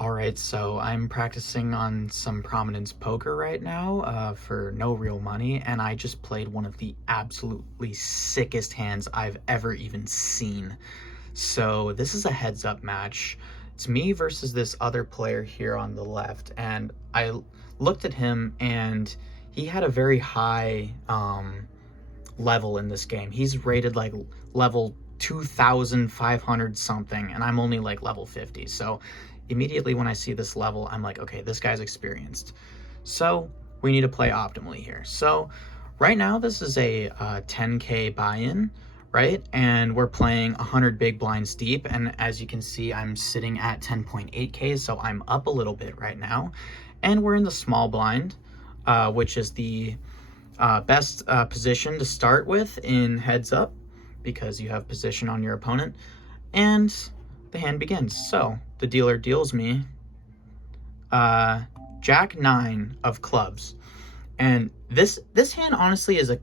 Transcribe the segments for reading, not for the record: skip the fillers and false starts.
Alright, so I'm practicing on some prominence poker right now for no real money, and I just played one of the absolutely sickest hands I've ever even seen. So this is a heads up match. It's me versus this other player here on the left, and I looked at him and he had a very high level in this game. He's rated like level 2,500 something, and I'm only like level 50. So immediately when I see this level, I'm like, okay, this guy's experienced. So we need to play optimally here. So right now, this is a 10K buy-in, right? And we're playing 100 big blinds deep. And as you can see, I'm sitting at 10.8K, so I'm up a little bit right now. And we're in the small blind, which is the best position to start with in heads up because you have position on your opponent. And the hand begins. So the dealer deals me Jack 9 of clubs. And this hand honestly is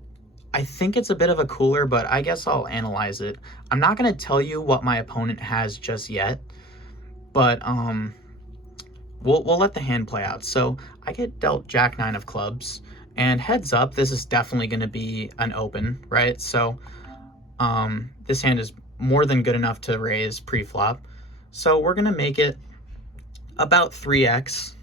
I think it's a bit of a cooler, but I guess I'll analyze it. I'm not going to tell you what my opponent has just yet, but we'll let the hand play out. So I get dealt Jack 9 of clubs, and heads up, this is definitely going to be an open, right? So this hand is more than good enough to raise pre-flop. So we're going to make it about 3x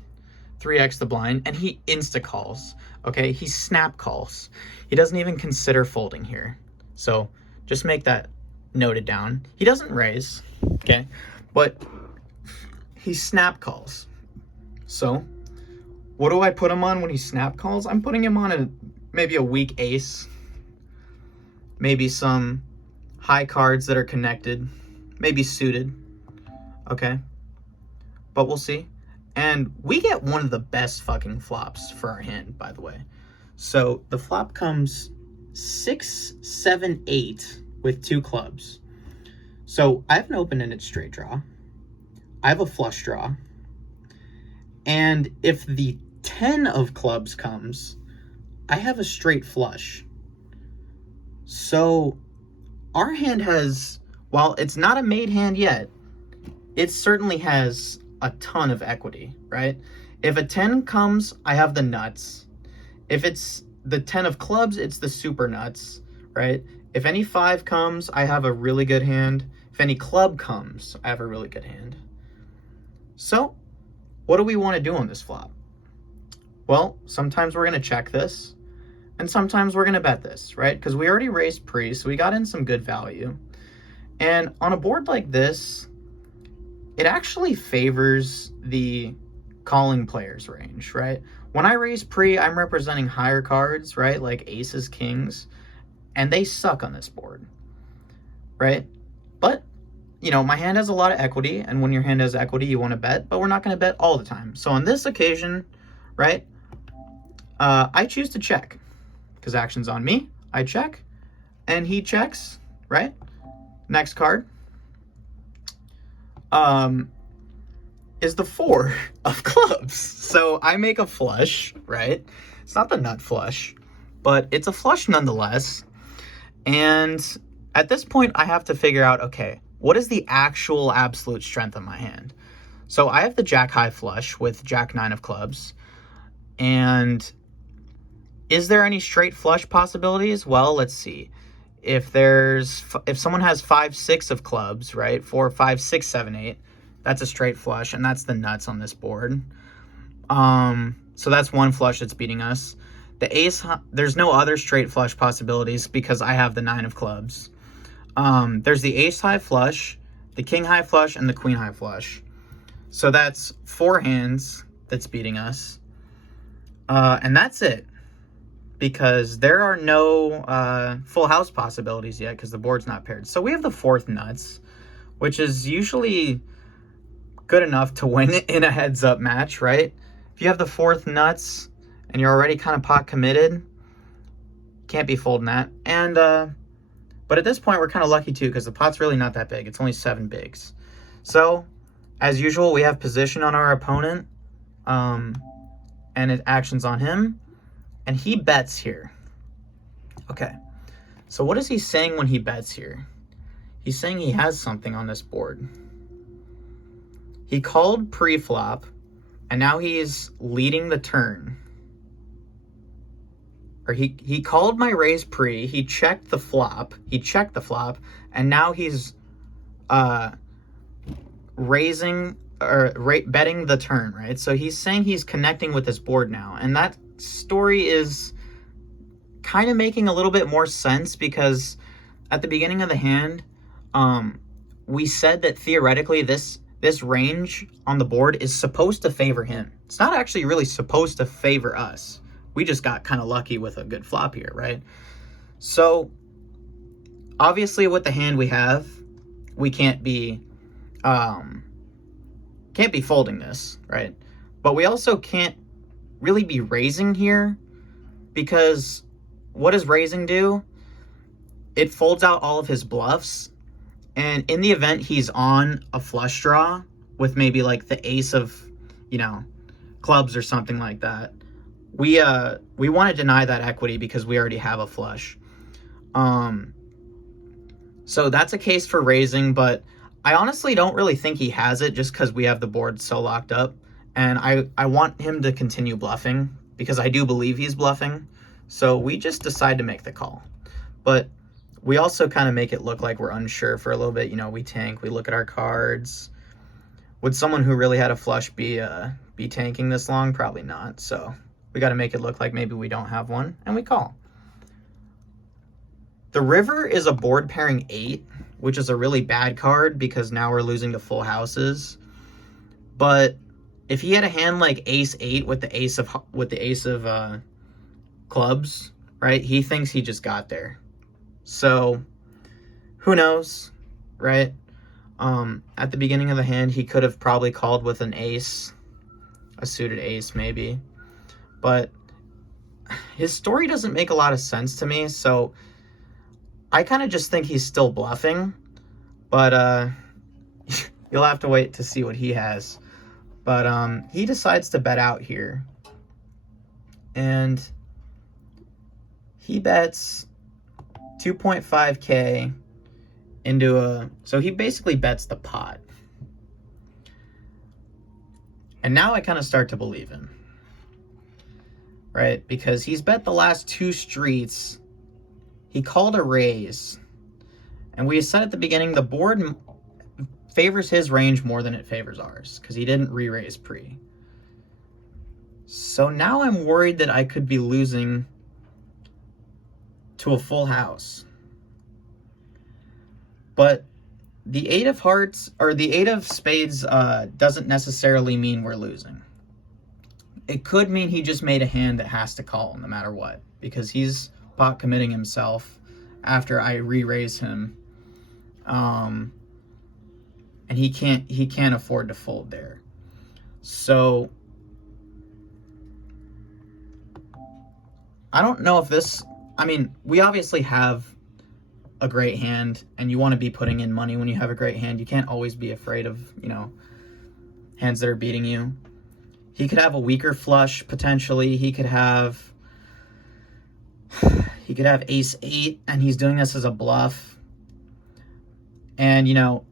the blind, and he insta-calls, okay? He snap calls. He doesn't even consider folding here. So just make that noted down. He doesn't raise, okay? But he snap calls. So what do I put him on when he snap calls? I'm putting him on maybe a weak ace, maybe some high cards that are connected, maybe suited, okay? But we'll see. And we get one of the best fucking flops for our hand, by the way. So the flop comes 6, 7, 8 with 2 clubs. So I have an open-ended straight draw. I have a flush draw. And if the 10 of clubs comes, I have a straight flush. So our hand has, while it's not a made hand yet, it certainly has a ton of equity, right? If a 10 comes, I have the nuts. If it's the 10 of clubs, it's the super nuts, right? If any 5 comes, I have a really good hand. If any club comes, I have a really good hand. So what do we want to do on this flop? Well, sometimes we're going to check this, and sometimes we're going to bet this, right? Because we already raised pre, so we got in some good value. And on a board like this, it actually favors the calling player's range, right? When I raise pre, I'm representing higher cards, right? Like aces, kings, and they suck on this board, right? But, you know, my hand has a lot of equity, and when your hand has equity, you want to bet, but we're not going to bet all the time. So on this occasion, right, I choose to check because action's on me. I check, and he checks, right? Next card is the 4 of clubs. So I make a flush, right? It's not the nut flush, but it's a flush nonetheless. And at this point, I have to figure out, okay, what is the actual absolute strength of my hand? So I have the Jack high flush with Jack 9 of clubs. And is there any straight flush possibilities? Well, let's see. If someone has 5, 6 of clubs, right? 4, 5, 6, 7, 8. That's a straight flush, and that's the nuts on this board. So that's one flush that's beating us. The ace, there's no other straight flush possibilities because I have the 9 of clubs. There's the ace high flush, the king high flush, and the queen high flush. So that's 4 hands that's beating us. And that's it. Because there are no full house possibilities yet because the board's not paired. So we have the 4th nuts, which is usually good enough to win in a heads-up match, right? If you have the 4th nuts and you're already kind of pot committed, can't be folding that. And but at this point, we're kind of lucky too because the pot's really not that big. It's only 7 bigs. So as usual, we have position on our opponent, and it actions on him. And he bets here. Okay, so what is he saying when he bets here? He's saying he has something on this board. He called pre-flop, and now he's leading the turn. Or he called my raise pre, he checked the flop, and now he's raising or betting the turn, right? So he's saying he's connecting with his board now, and that story is kind of making a little bit more sense, because at the beginning of the hand, we said that theoretically this range on the board is supposed to favor him. It's not actually really supposed to favor us. We just got kind of lucky with a good flop here, right? So obviously with the hand we have, we can't be folding this, right? But we also can't really be raising here, because what does raising do? It folds out all of his bluffs, and in the event he's on a flush draw with maybe like the ace of, you know, clubs or something like that, we want to deny that equity because we already have a flush. So that's a case for raising, but I honestly don't really think he has it, just because we have the board so locked up, and I want him to continue bluffing because I do believe he's bluffing. So we just decide to make the call, but we also kind of make it look like we're unsure for a little bit. You know, we tank, we look at our cards. Would someone who really had a flush be tanking this long? Probably not. So we got to make it look like maybe we don't have one, and we call. The river is a board pairing 8, which is a really bad card because now we're losing to full houses. But if he had a hand like ace 8 with the ace of clubs, right? He thinks he just got there. So who knows, right? At the beginning of the hand, he could have probably called with an ace, a suited ace maybe. But his story doesn't make a lot of sense to me, so I kind of just think he's still bluffing. But you'll have to wait to see what he has. But he decides to bet out here. And he bets 2.5K into so he basically bets the pot. And now I kind of start to believe him, right? Because he's bet the last 2 streets. He called a raise. And we said at the beginning, the board favors his range more than it favors ours, because he didn't re-raise pre. So now I'm worried that I could be losing to a full house. But the 8 of hearts, or the 8 of spades, doesn't necessarily mean we're losing. It could mean he just made a hand that has to call no matter what, because he's pot committing himself after I re-raise him. And he can't afford to fold there. So I don't know if this, I mean, we obviously have a great hand, and you want to be putting in money when you have a great hand. You can't always be afraid of, you know, hands that are beating you. He could have a weaker flush, potentially. He could have ace 8, and he's doing this as a bluff. And, you know,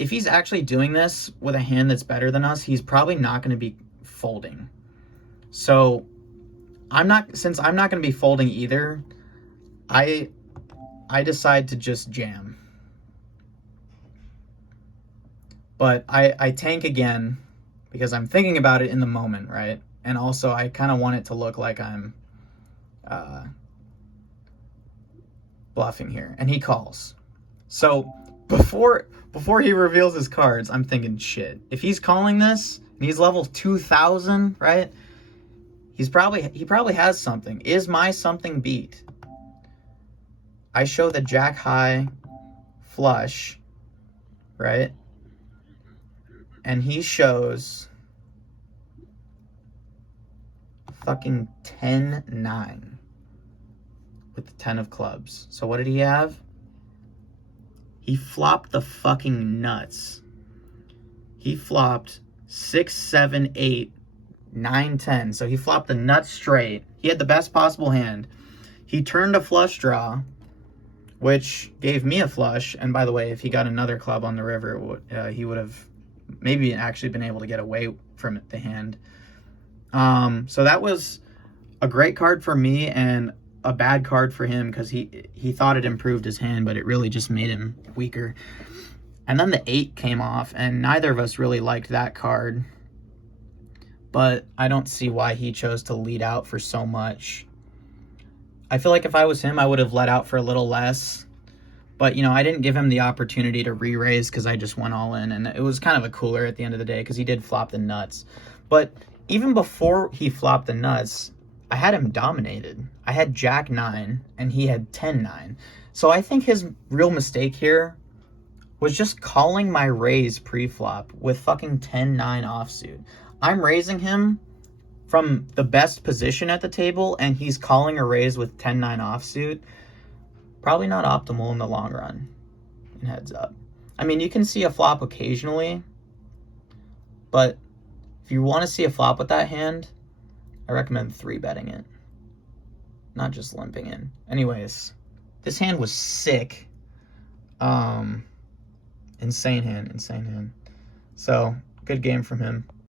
if he's actually doing this with a hand that's better than us, he's probably not going to be folding. So since I'm not going to be folding either, I decide to just jam. But I tank again because I'm thinking about it in the moment, right? And also I kind of want it to look like I'm bluffing here. And he calls. So before he reveals his cards, I'm thinking, shit, if he's calling this and he's level 2000, right? He probably has something. Is my something beat? I show the jack high flush, right? And he shows fucking 10-9 with the 10 of clubs. So what did he have? He flopped the fucking nuts. He flopped 6, 7, 8, 9, 10. So he flopped the nuts straight. He had the best possible hand. He turned a flush draw, which gave me a flush. And by the way, if he got another club on the river, he would have maybe actually been able to get away from the hand. So that was a great card for me and a bad card for him because he thought it improved his hand, but it really just made him weaker. And then the 8 came off, and neither of us really liked that card. But I don't see why he chose to lead out for so much. I feel like if I was him, I would have let out for a little less. But, you know, I didn't give him the opportunity to re-raise because I just went all in. And it was kind of a cooler at the end of the day because he did flop the nuts. But even before he flopped the nuts, I had him dominated. I had Jack 9, and he had 10-9. So I think his real mistake here was just calling my raise pre-flop with fucking 10-9 offsuit. I'm raising him from the best position at the table, and he's calling a raise with 10-9 offsuit. Probably not optimal in the long run, and heads up. I mean, you can see a flop occasionally, but if you want to see a flop with that hand, I recommend 3-betting it, not just limping in. Anyways, this hand was sick. Insane hand. So, good game from him.